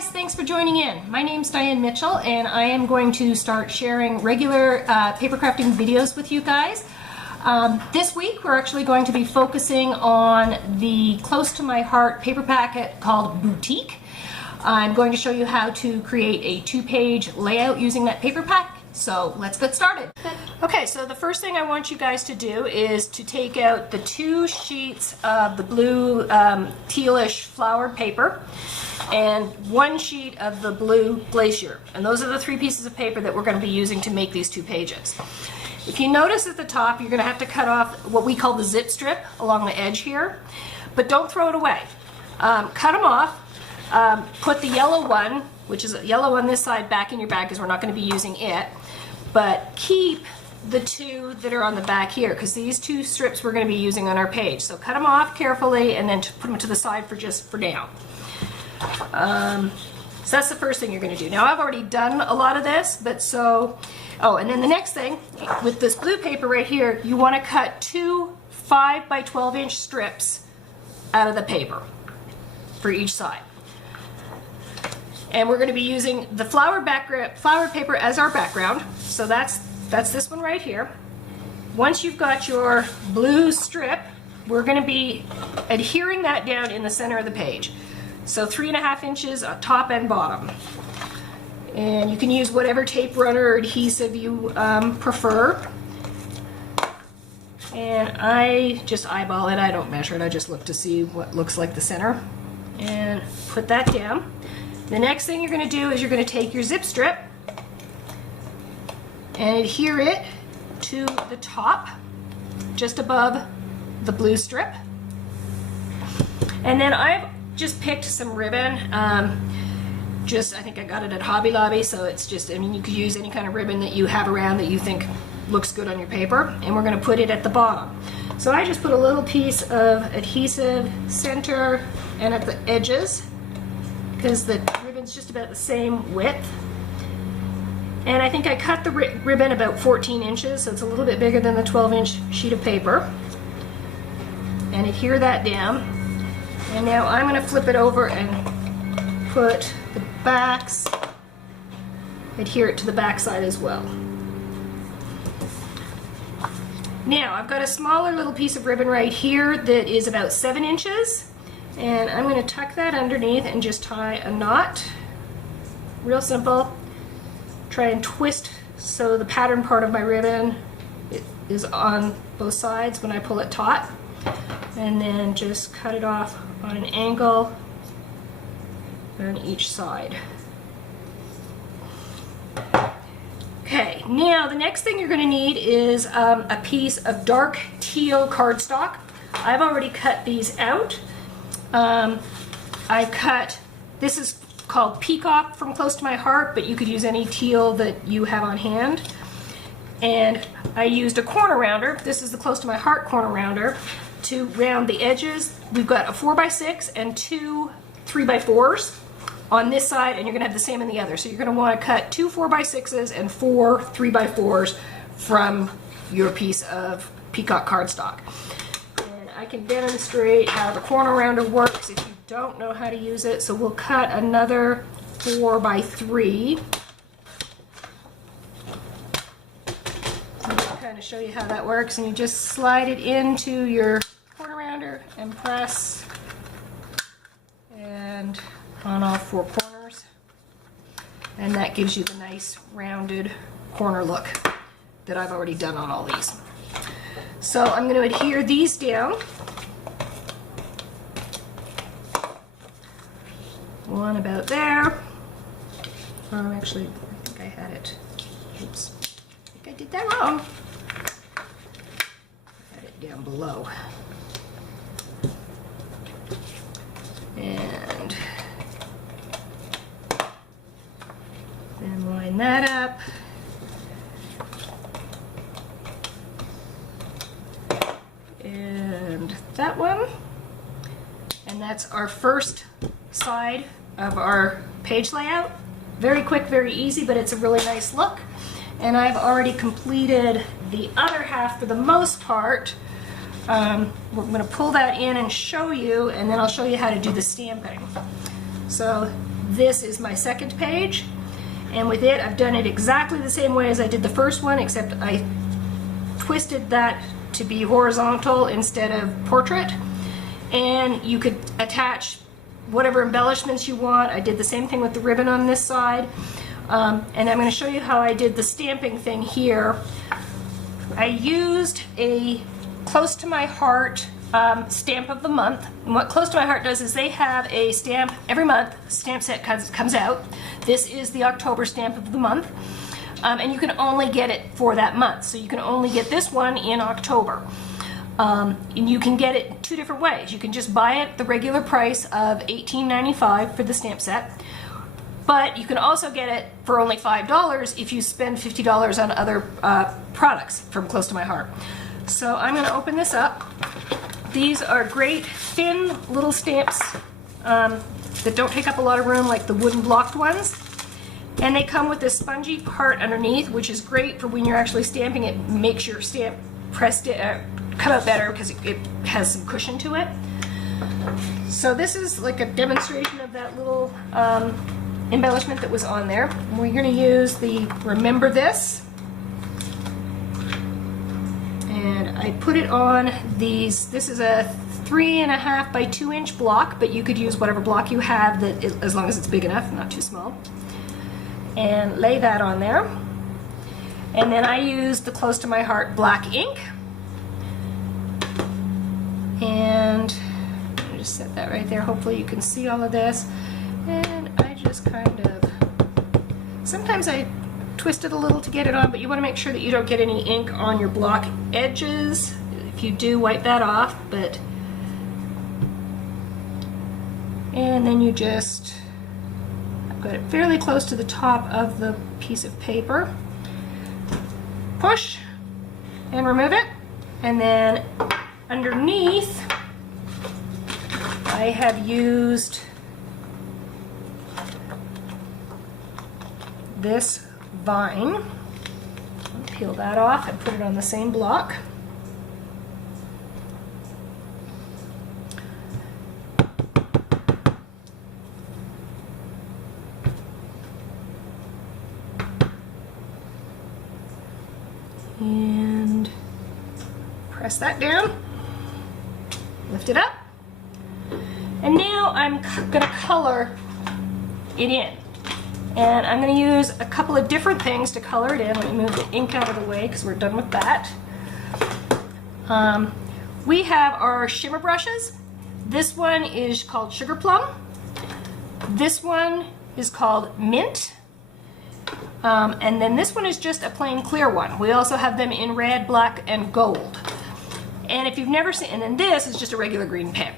guys, thanks for joining in. My name's Diane Mitchell and I am going to start sharing regular paper crafting videos with you guys. This week we're actually going to be focusing on the close to my heart paper packet called Boutique. I'm going to show you how to create a 2-page layout using that paper pack. So let's get started. Okay, so the first thing I want you guys to do is to take out the 2 sheets of the blue tealish flowered paper and 1 sheet of the blue glacier. And those are the 3 pieces of paper that we're going to be using to make these 2 pages. If you notice at the top, you're going to have to cut off what we call the zip strip along the edge here, but don't throw it away. Cut them off. Put the yellow one, which is yellow on this side, back in your bag because we're not going to be using it, but keep the 2 that are on the back here because these 2 strips we're going to be using on our page. So cut them off carefully and then put them to the side for now. So that's the first thing you're going to do. Now I've already done a lot of this, but and then the next thing, with this blue paper right here, you want to cut 2 5 by 12 inch strips out of the paper for each side. And we're going to be using the flowered paper as our background. So that's this one right here. Once you've got your blue strip, we're going to be adhering that down in the center of the page. So 3.5 inches top and bottom. And you can use whatever tape runner or adhesive you prefer. And I just eyeball it. I don't measure it. I just look to see what looks like the center. And put that down. The next thing you're going to do is you're going to take your zip strip and adhere it to the top, just above the blue strip. And then I've just picked some ribbon. I think I got it at Hobby Lobby, so it's just, you could use any kind of ribbon that you have around that you think looks good on your paper, and we're going to put it at the bottom. So I just put a little piece of adhesive center and at the edges, because the ribbon's just about the same width. And I think I cut the ribbon about 14 inches, so it's a little bit bigger than the 12-inch sheet of paper. And adhere that down. And now I'm going to flip it over and put the backs, adhere it to the back side as well. Now I've got a smaller little piece of ribbon right here that is about 7 inches. And I'm going to tuck that underneath and just tie a knot. Real simple. Try and twist so the pattern part of my ribbon is on both sides when I pull it taut. And then just cut it off on an angle on each side. Okay, now the next thing you're going to need is a piece of dark teal cardstock. I've already cut these out. This is called Peacock from Close to My Heart, but you could use any teal that you have on hand. And I used a corner rounder. This is the Close to My Heart corner rounder to round the edges. We've got a 4x6 and 2 3x4s on this side, and you're going to have the same on the other. So you're going to want to cut 2 4x6s and 4 3x4s from your piece of Peacock cardstock. I can demonstrate how the corner rounder works if you don't know how to use it. So we'll cut another 4x3. I'll kind of show you how that works. And you just slide it into your corner rounder and press, and on all 4 corners. And that gives you the nice rounded corner look that I've already done on all these. So I'm going to adhere these down. One about there. Actually, I think I had it. Oops. I think I did that wrong. I had it down below. And then line that up. And that one, and that's our first side of our page layout. Very quick, very easy, but it's a really nice look. And I've already completed the other half for the most part. We're going to pull that in and show you, and then I'll show you how to do the stamping. So this is my second page, and with it I've done it exactly the same way as I did the first one, except I twisted that to be horizontal instead of portrait. And you could attach whatever embellishments you want. I did the same thing with the ribbon on this side. And I'm going to show you how I did the stamping thing here. I used a Close to My Heart stamp of the month. And what Close to My Heart does is they have a stamp every month. Stamp set comes out. This is the October stamp of the month. And you can only get it for that month. So you can only get this one in October. And you can get it two different ways. You can just buy it the regular price of $18.95 for the stamp set. But you can also get it for only $5 if you spend $50 on other products from Close to My Heart. So I'm going to open this up. These are great thin little stamps that don't take up a lot of room like the wooden blocked ones. And they come with this spongy part underneath, which is great for when you're actually stamping it. Makes your stamp come out better because it has some cushion to it. So this is like a demonstration of that little embellishment that was on there. We're going to use the Remember This, and I put it on these. This is a 3.5 by 2 inch block, but you could use whatever block you have that as long as it's big enough, not too small. And lay that on there. And then I used the Close to My Heart black ink. And I'll just set that right there. Hopefully you can see all of this. And I just kind of, sometimes I twist it a little to get it on, but you want to make sure that you don't get any ink on your block edges. If you do, wipe that off. And then you just, I've got it fairly close to the top of the piece of paper. Push and remove it. And then underneath, I have used this vine. I'll peel that off and put it on the same block. And press that down, lift it up, and now I'm going to color it in. And I'm going to use a couple of different things to color it in. Let me move the ink out of the way because we're done with that. We have our shimmer brushes. This one is called Sugar Plum. This one is called Mint. And then this one is just a plain clear one. We also have them in red, black, and gold. And if you've never seen, and then this is just a regular green pen.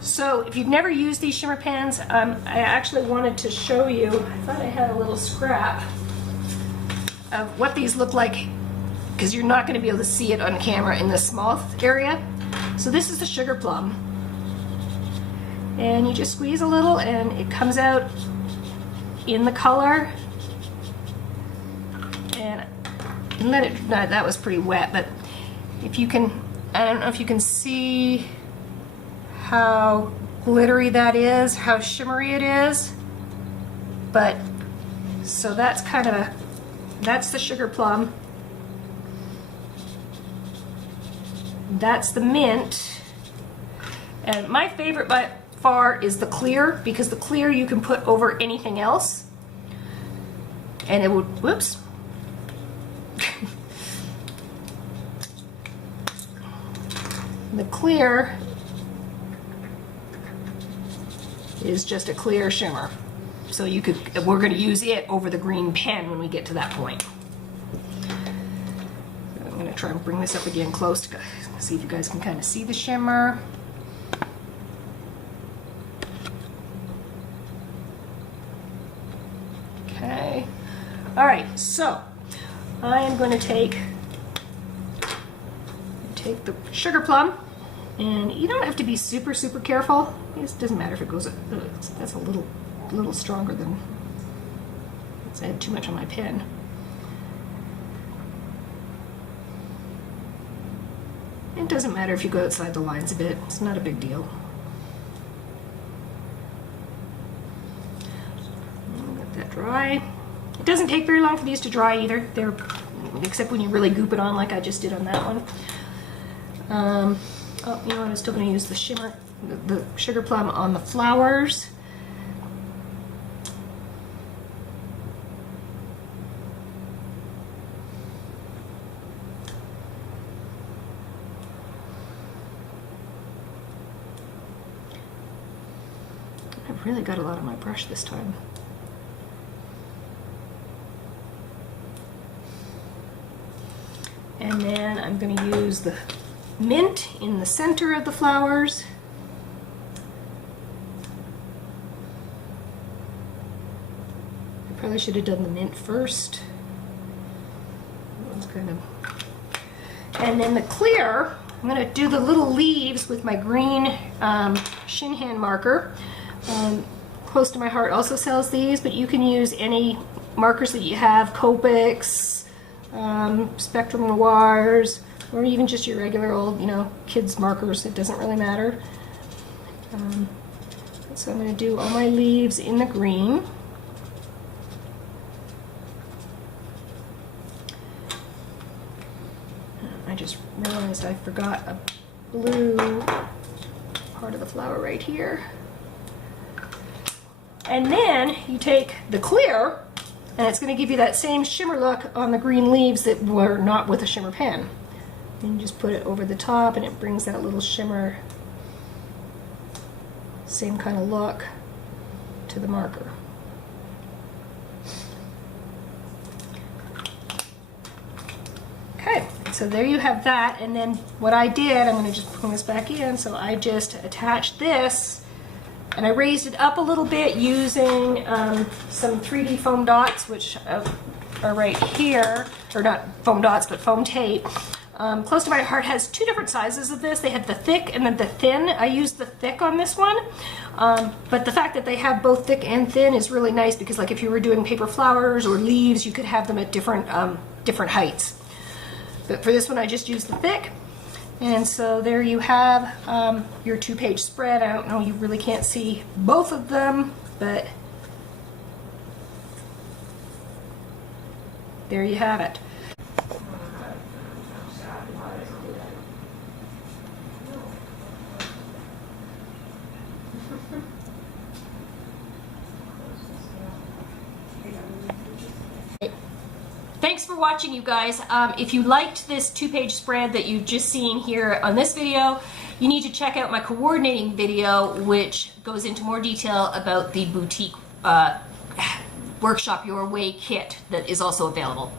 So if you've never used these shimmer pens, I actually wanted to show you, I thought I had a little scrap of what these look like, because you're not going to be able to see it on camera in this small area. So this is the Sugar Plum. And you just squeeze a little and it comes out in the color. And let it, no, that was pretty wet, but if you can, I don't know if you can see how glittery that is, how shimmery it is, but so that's kind of that's the Sugar Plum. That's the Mint. And my favorite by far is the clear, because the clear you can put over anything else and it would, whoops. The clear is just a clear shimmer. So you could, we're going to use it over the green pen when we get to that point. I'm going to try and bring this up again close to see if you guys can kind of see the shimmer. Okay. All right, so I am going to take the Sugar Plum, and you don't have to be super careful. It doesn't matter if it goes, that's a little stronger than, I had too much on my pen. It doesn't matter if you go outside the lines a bit, it's not a big deal. dry. It doesn't take very long for these to dry either. They're, except when you really goop it on like I just did on that one. Oh, you know what, I'm still going to use the shimmer, the sugar plum on the flowers. I've really got a lot on my brush this time. And then I'm going to use the mint in the center of the flowers. I probably should have done the mint first. And then the clear, I'm going to do the little leaves with my green shin hand marker. Close to My Heart also sells these, but you can use any markers that you have, Copics, Spectrum Noirs, or even just your regular old, you know, kids markers. It doesn't really matter. So I'm going to do all my leaves in the green. I just realized I forgot a blue part of the flower right here. And then you take the clear, and it's going to give you that same shimmer look on the green leaves that were not with a shimmer pen. And you just put it over the top, and it brings that little shimmer, same kind of look, to the marker. Okay, so there you have that. And then what I did, I'm going to just bring this back in, so I just attached this, and I raised it up a little bit using some 3D foam dots, which are right here, or not foam dots, but foam tape. Close to My Heart has two different sizes of this. They have the thick and then the thin. I used the thick on this one, but the fact that they have both thick and thin is really nice, because like if you were doing paper flowers or leaves, you could have them at different heights. But for this one, I just used the thick. And so there you have your 2-page spread. I don't know, you really can't see both of them, but there you have it. Thanks for watching, you guys. If you liked this 2-page spread that you've just seen here on this video, you need to check out my coordinating video, which goes into more detail about the boutique Workshop Your Way kit that is also available.